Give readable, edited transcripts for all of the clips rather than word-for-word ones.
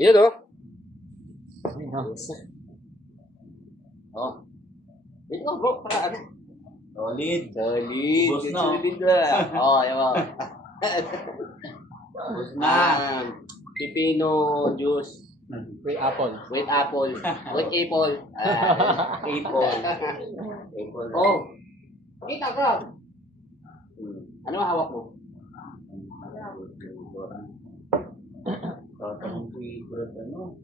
Ayun o. Oh. Wait lang bro, para ano? Solid. Boss na. Oh, yun mo. Boss na. Pipino juice. With apple. With apple. With apple. Apple. Oh. Kita ka. Ano hawak mo? Tatang favorite ano?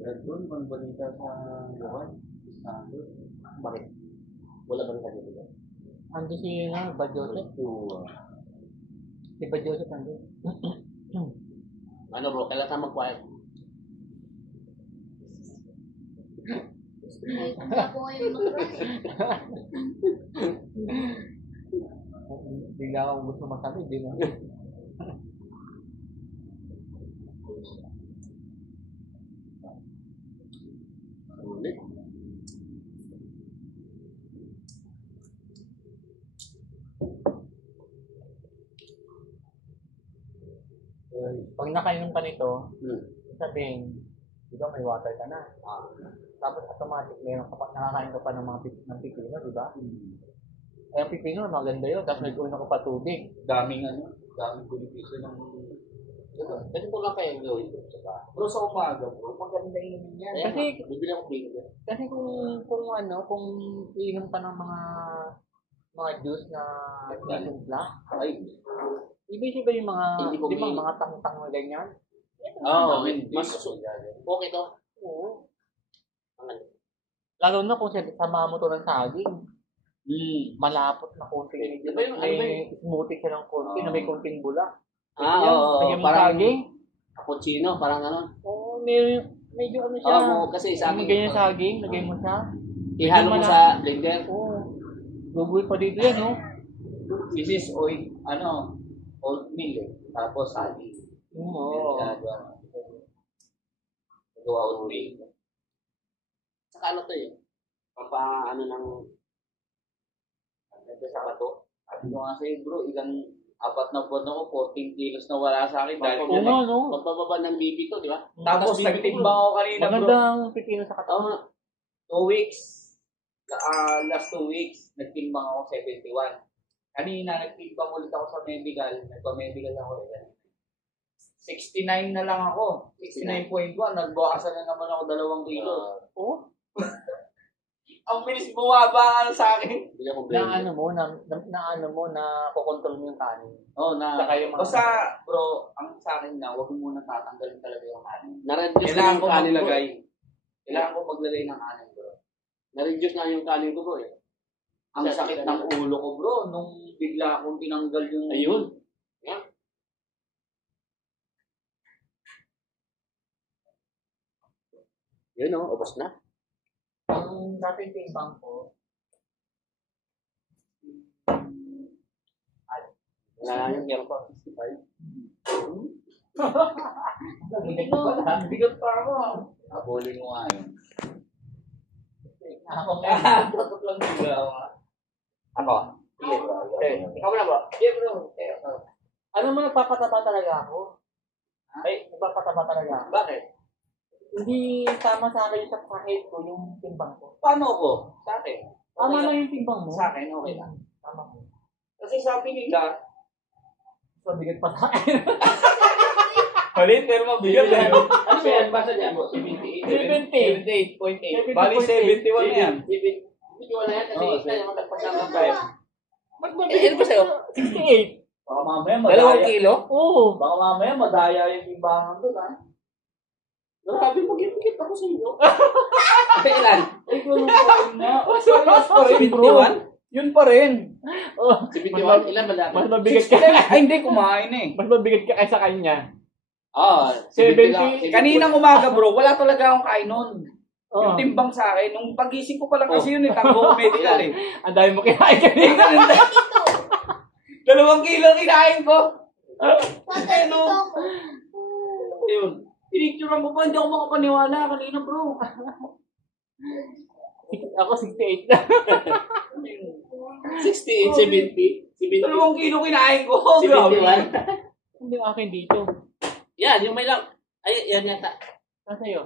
Red Bull, balita sa lugar. Bakit? Wala ba rin kayo dito? Ando si Bad Joseph. Si Bad Joseph ando. Ano bro, kailan tayo mag-quiet? Hindi ako ngayon mag-quiet. Bigla akong gusto masabi, di na. Ulit. Pag nakainom ka nito, sabihin, di ba may water ka na. Tapos automatic, nakakain ka pa ng mga pipino, di ba? Eh, ang pipino, maganda yun. Tapos nag-uno ka pa tubig. Daming benepisyo ng... Ganito lang kayo gawin ko sa bahay. Pero sa umaga bro, maganda yun yan. Kasi, bibili ako pino. kasi kung iinom ka ng mga juice na tinimpla, Ay. ibig ba yung mga, Hindi ko di ba may- mga tang-tang na ganyan? Oo, mas okay to. Oo. Ano? Lalo na kung sama mo to ng saging. Malapot na konting. Di ba yung- ano ba may smoothie siya ng konti na may konting bula. Oo, Lagyan mo parang saging. cappuccino, parang ano. Oo, medyo ano siya. Kasi sa akin, ganyan saging, lagay mo siya. ihalo mo sa blender. Oo. Gugulit pa dito yan, no? This is oatmeal eh. Tapos saging. Oo. Gawa oatmeal. Saka ano to eh. Ano ng sa bato. Sabi ko nga sa'yo bro, apat na buwan ako, 14 kilos na wala sa akin dahil Oo nga, no? Pagpababa ng BB to, di ba? tapos nagtimbang ako kanina bro. Magandang pipino sa katawan. 2 weeks. Last 2 weeks, nagtimbang ako 71. Kanina, nagtimbang ulit ako sa medical. Nagpa-medical ako eh. 69 na lang ako. 69.1. Nagbawasan na naman ako 2 kilo. Oo. Ang bilis bumaba sa akin. Bili ako Na blender. ano mo, na kukontrol mo yung kanin. Oh, Saka yung mga- basta bro, ang sa akin na, huwag mo muna tatanggalin talaga yung kanin. Na-reduce na Kailangan yung ko kanin bro. maglagay. Kailangan ko maglagay ng kanin bro. Na-reduce na yung kanin ko bro eh. Ang sakit ng ulo ko bro, nung bigla akong tinanggal yung... Ayun. Yan. Yun o, ubos na. Ang dating timbang ko, Wala yung meron ko. 65. bigat pa ako. Abulin mo nga yun. Ako nga. Tatot lang bigla ako. Ako? Sige bro. Ikaw na ba? Yeah, bro. Ano mo, nagpapataba talaga ako? Ay, nagpapataba talaga ako. Bakit? Hindi tama sa akin sa sakit ko yung timbang ko. Paano ko? Sa akin. Tama lang yung timbang mo. Sa akin, okay lang. Tama ko. Kasi sabi nila, So, bigat pa sa akin. Palit, pero mabigat yan. Ano ba yan? Basa niya mo? 78.8. 78.8. Bali 71 na yan. Hindi wala yan kasi Oo, isa yung magpasama sir. tayo. Ba't Eh, ano ba sa'yo? 68. Baka mamaya 2 madaya. kilo? Oo. Baka mamaya madaya yung timbangan doon ha. Grabe, magigit ako sa inyo. Ilan? Ay, ganun pa rin na. Serious pa rin bro. 71? Yun pa rin. Oh, 71? Ilan ba dati? mas mabigat ka. Ay, hindi, kumain eh. Mas mabigat ka kaysa kanya. Ah, 70. Kaninang umaga bro, wala talaga akong kain nun. Oo. Yung timbang sa akin, nung pagising ko pa lang kasi yun eh, takbo ko medical eh. Ang dami mo kinain kanina. 2 kilo kinain ko. Patay dito ako. Yun. Pinicturean ko pa, hindi ako makapaniwala kanina bro. Ako 68 na. 68, 70. 2 kilo kinain ko. 71. Hindi yung akin dito. Yan, yung may lang. Ay, yan yata. Saan sa'yo?